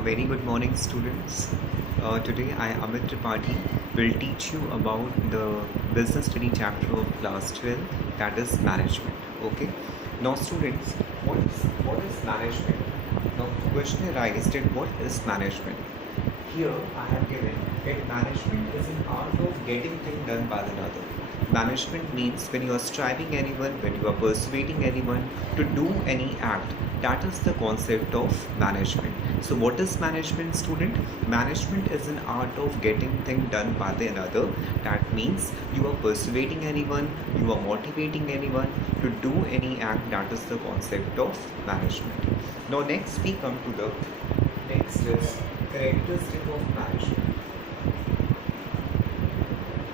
very good morning, students. Today, I, Amit Tripathi, will teach you about the business study chapter of class 12, that is management. Okay. Now, students, what is management? Now, the question arises that what is management? Here, I have given that management is an art of getting things done by another. Management means when you are striving anyone, when you are persuading anyone to do any act. That is the concept of management. So, what is management, student? Management is an art of getting things done by the another. That means you are persuading anyone, you are motivating anyone to do any act. That is the concept of management. Now, next we come to the next is characteristic of management.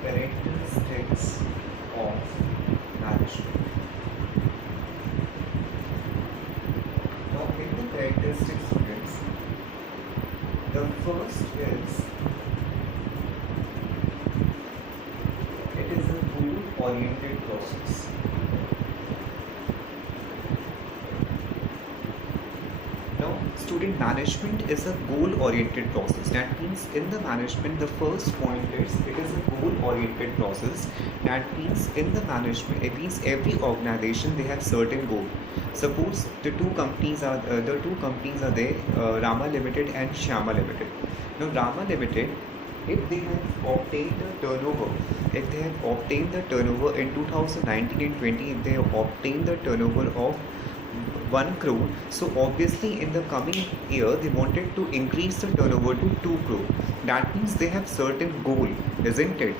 Characteristics of management. Now, in the characteristics, students, the first is it is a goal-oriented process. Now, student, management is a goal-oriented process. That means in the management, the first point is it is a goal-oriented process. That means in the management, at least every organization, they have certain goal. Suppose the two companies are there, Rama Limited and Shyama Limited. Now, Rama Limited, if they have obtained the turnover, in 2019 and 20, if they have obtained the turnover of 1 crore, so obviously in the coming year they wanted to increase the turnover to 2 crore. That means they have certain goal, isn't it?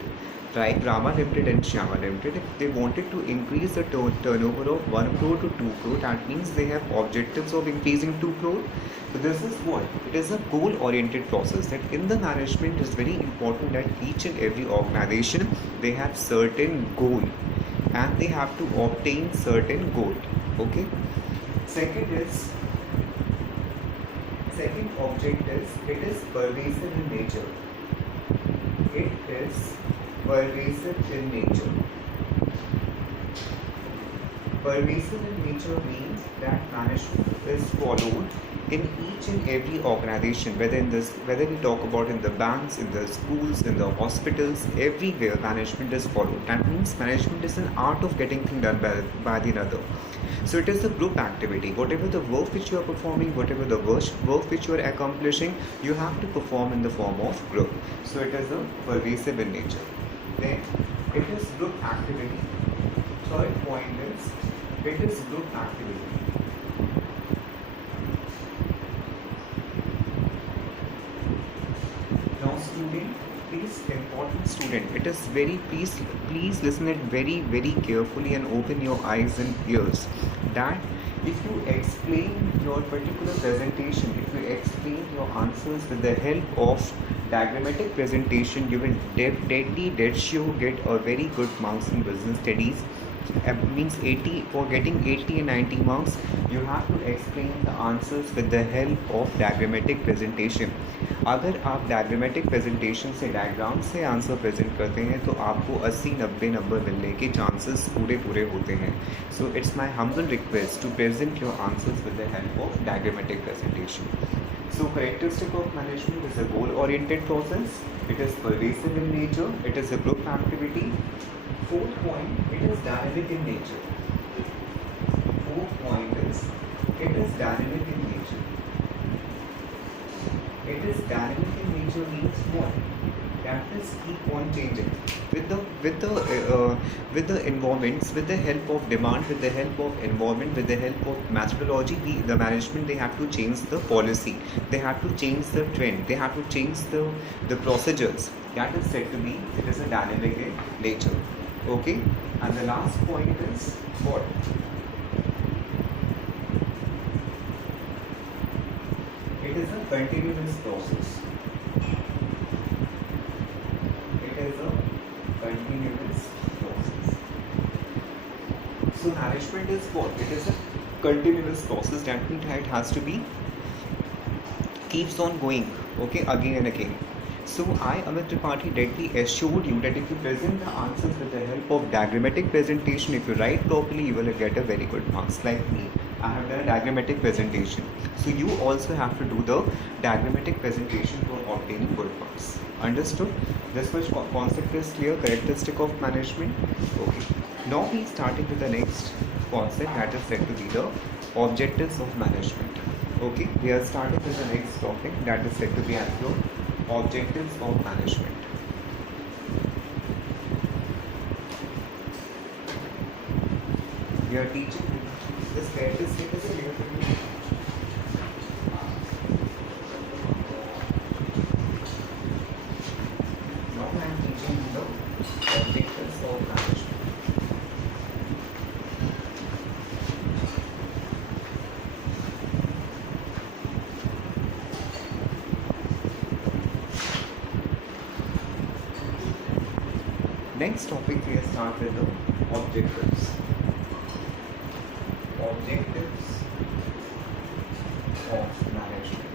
Like Rama Limited and Shyama Limited, if they wanted to increase the turnover of 1 crore to 2 crore, that means they have objectives of increasing 2 crore. So this is what? It is a goal-oriented process. That in the management is very important that each and every organization, they have certain goal and they have to obtain certain goal. Okay. Second object is it is pervasive in nature. It is pervasive in nature. Pervasive in nature means that management is followed in each and every organization, whether we talk about in the banks, in the schools, in the hospitals, everywhere management is followed. That means management is an art of getting things done by the another. So it is a group activity. Whatever the work which you are performing, whatever the work which you are accomplishing, you have to perform in the form of group. So it is a pervasive in nature. Then it is group activity. Third point is it is group activity. Now student, please, important student, it is very, please listen it very carefully and open your eyes and ears. That if you explain your particular presentation, if you explain your answers with the help of diagrammatic presentation, you will dead sure get a very good marks in business studies. Means 80, for getting 80 and 90 marks, you have to explain the answers with the help of diagrammatic presentation. अगर आप diagrammatic presentation से diagram से answer present करते हैं तो आपको 80-90 number मिलने के चांसेस पूरे होते हैं. So it's my humble request to present your answers with the help of diagrammatic presentation. So characteristic of management is a goal-oriented process. It is pervasive in nature. It is a group activity. Fourth point, it is dynamic in nature. Fourth point is it is dynamic in nature. It is dynamic in nature means what? That is keep on changing with the environments, with the help of demand, with the help of environment, with the help of methodology. The management, they have to change the policy, they have to change the trend, they have to change the procedures. That is said to be it is a dynamic in nature. Okay, and the last point is what? It is a continuous process. It is a continuous process. So management is what? It is a continuous process. That means it has to be keeps on going. Okay, again and again. So I, Amit Tripathi, directly assured you that if you present the answers with the help of diagrammatic presentation, if you write properly, you will get a very good marks. Like me, I have done a diagrammatic presentation. So you also have to do the diagrammatic presentation for obtaining good marks. Understood? This much concept is clear. Characteristic of management. Okay. Now we starting with the next concept, that is said to be the objectives of management. Okay. We are starting with the next topic, that is said to be as the objectives of management. We are teaching this characteristic is clear to you. Now I am teaching you the objectives of management. Next topic we start with the objectives. Objectives of management.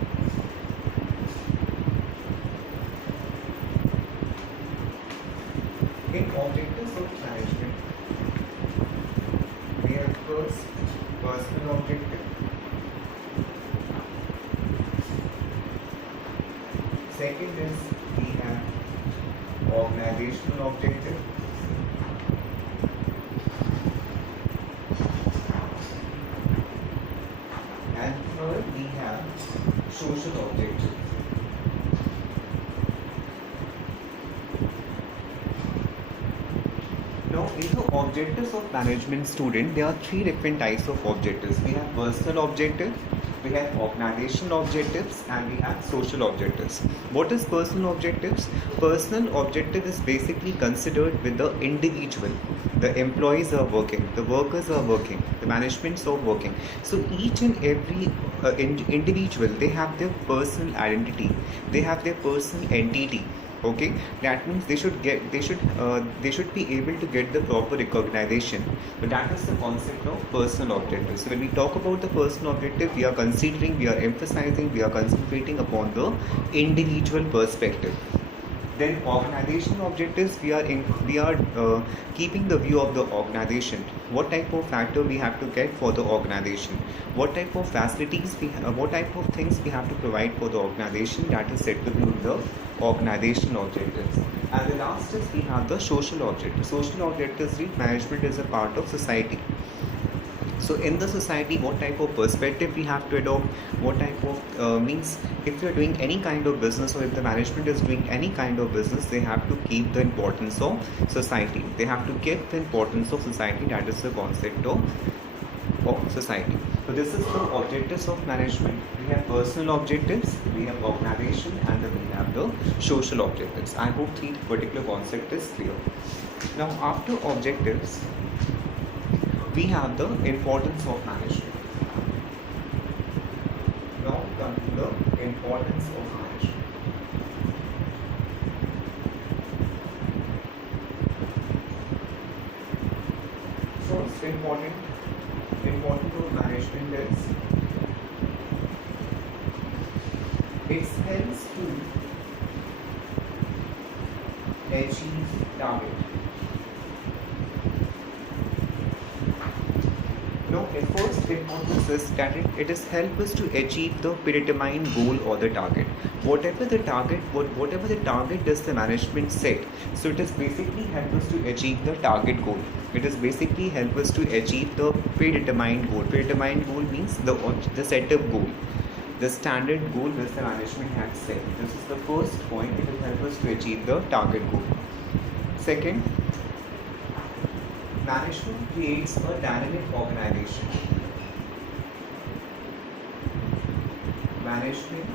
In objectives of management, we have first personal objective, second is we have organizational objective, and third we have social objective. Now, in the objectives of management student, there are three different types of objectives. We have personal objective, we have organizational objectives, and we have social objectives. What is personal objectives? Personal objective is basically considered with the individual. The employees are working, the workers are working, the managements are working. So each and every individual, they have their personal identity, they have their personal entity. Okay, that means they should be able to get the proper recognition. But that is the concept of personal objective. So when we talk about the personal objective, we are emphasizing, we are concentrating upon the individual perspective. Then organizational objectives, we are keeping the view of the organization. What type of factor we have to get for the organization, what type of facilities what type of things we have to provide for the organization, that is said to be the organizational objectives. And the last is we have the social objectives. Social objectives read management is a part of society. So in the society, what type of perspective we have to adopt, what type of means if you are doing any kind of business, or if the management is doing any kind of business, they have to keep the importance of society. They have to keep the importance of society. That is the concept of society. So this is the objectives of management. We have personal objectives, we have organization, and then we have the social objectives. I hope the particular concept is clear. Now after objectives, we have the importance of management. Now come to the importance of management. First important of management is it helps to achieve target. Now, first importance is that it is help us to achieve the predetermined goal or the target. Whatever the target does the management set, so it is basically help us to achieve the target goal. It is basically help us to achieve the predetermined goal. Predetermined goal means the setup goal, the standard goal which the management has set. This is the first point. It will help us to achieve the target goal. Second, management creates a dynamic organization. Management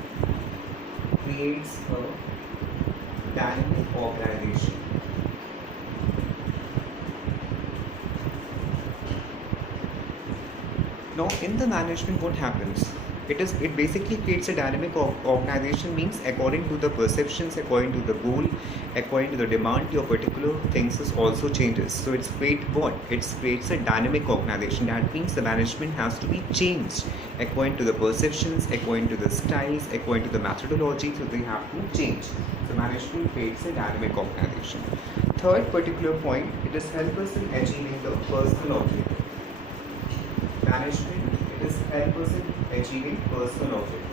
creates a dynamic organization. Now, in the management, what happens? It basically creates a dynamic organization, means according to the perceptions, according to the goal, according to the demand, your particular things is also changes. So it creates a dynamic organization. That means the management has to be changed according to the perceptions, according to the styles, according to the methodology. So they have to change. So management creates a dynamic organization. Third particular point, it is help us in achieving the personal objective. Management, it is help us in achieving personal objectives.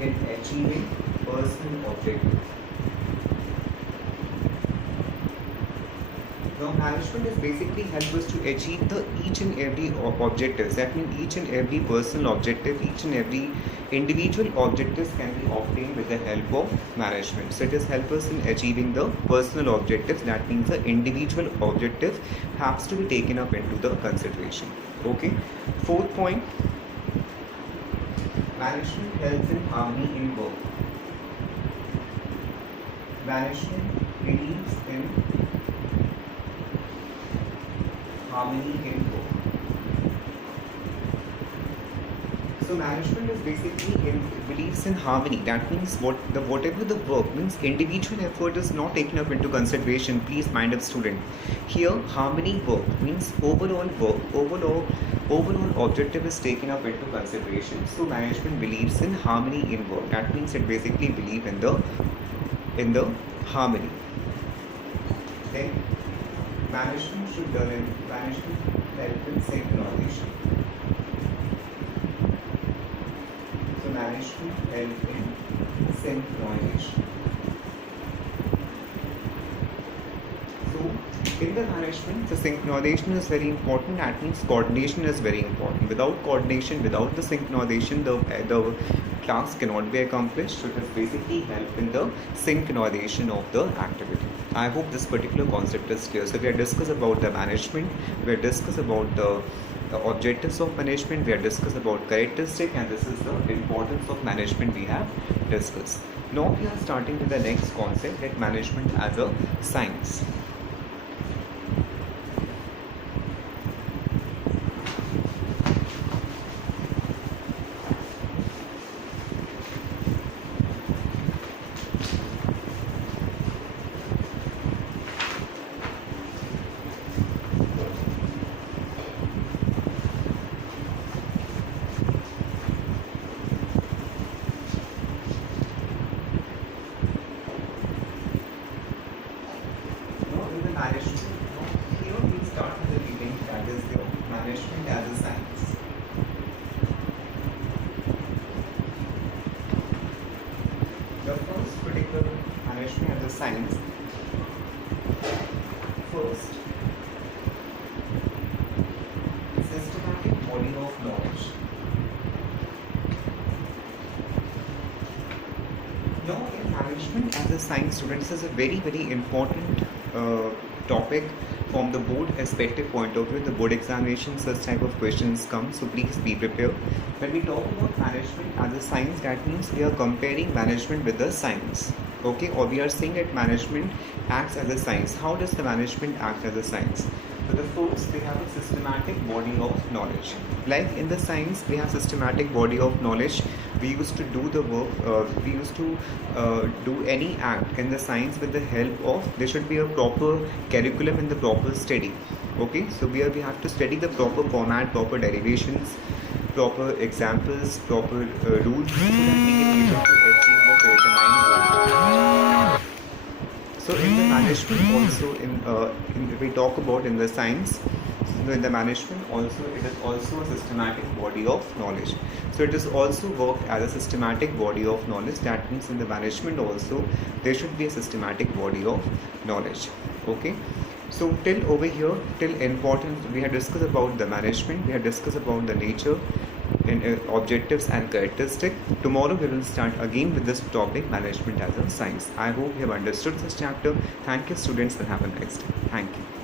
In achieving personal objectives. Now, management is basically help us to achieve the each and every objectives. That means each and every personal objective, each and every individual objectives can be obtained with the help of management. So it is help us in achieving the personal objectives. That means the individual objective has to be taken up into the consideration. Okay. Fourth point. Management helps in harmony in work. Management believes in harmony in work. So management is basically believes in harmony. That means whatever the work means, individual effort is not taken up into consideration. Please mind up, student. Here, harmony work means overall work, overall objective is taken up into consideration. So management believes in harmony in work. That means it basically believe in the harmony. Then management should learn in management help in synchronization. So management help in synchronization. So in the management, the synchronization is very important. That means coordination is very important. Without coordination, without the synchronization, the class cannot be accomplished. So it is basically help in the synchronization of the activity. I hope this particular concept is clear. So we have discussed about the management, we have discussed about the objectives of management, we have discussed about characteristic, and this is the importance of management we have discussed. Now we are starting with the next concept, that management as a science. Management. Here we start with the beginning, that is the management as a science. The first particular management as a science. First, systematic body of knowledge. Now, in management as a science, students, is a very important topic from the board perspective point of view. The board examination, such type of questions come, so please be prepared. When we talk about management as a science, that means we are comparing management with the science. Okay, or we are saying that management acts as a science. How does the management act as a science? So the first, we have a systematic body of knowledge. Like in the science, we have systematic body of knowledge. We used to do the work, we used to do any act in the science with the help of, there should be a proper curriculum and the proper study. Okay, so we have to study the proper format, proper derivations, proper examples, proper rules, so that we can be able to achieve the predetermined goal. So in the management also, if we talk about in the science, so in the management also, it is also a systematic body of knowledge. So it is also worked as a systematic body of knowledge. That means in the management also, there should be a systematic body of knowledge. Okay. So till over here, till importance, we have discussed about the management, we have discussed about the nature and objectives and characteristics. Tomorrow we will start again with this topic, management as a science. I hope you have understood this chapter. Thank you, students, and have a nice day. Thank you.